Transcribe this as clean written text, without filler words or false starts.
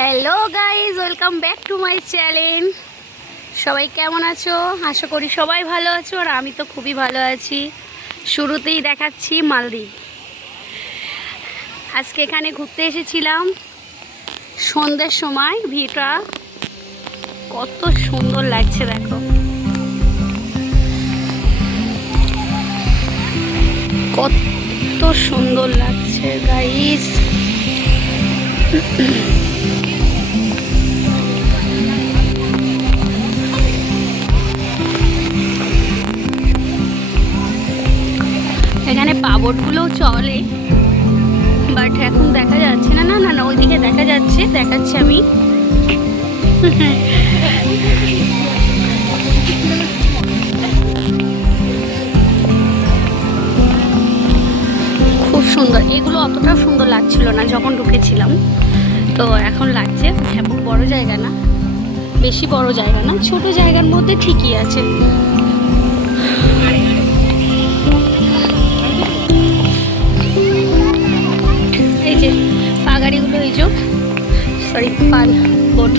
Hello guys, welcome back to my channel. সবাই কেমন আছো? আশা করি সবাই ভালো আছো, আর আমি তো খুবই ভালো আছি। শুরুতেই দেখাচ্ছি মালদ্বীপ। আজকে এখানে ঘুরতে এসেছিলাম সন্ধ্যের সময়। ভিউটা কত সুন্দর লাগছে দেখো, কত সুন্দর লাগছে গাইজ। এখানে পাবটগুলোও চলে, বাট এখন দেখা যাচ্ছে না। না না না, ওইদিকে দেখা যাচ্ছে, দেখাচ্ছি আমি। খুব সুন্দর। এগুলো অতটা সুন্দর লাগছিল না যখন ঢুকেছিলাম, তো এখন লাগছে। বড় জায়গা না, বেশি বড় জায়গা না, ছোট জায়গার মধ্যে ঠিকই আছে। এই যে পা গাড়িগুলো, এই যে সরি পাল বোট,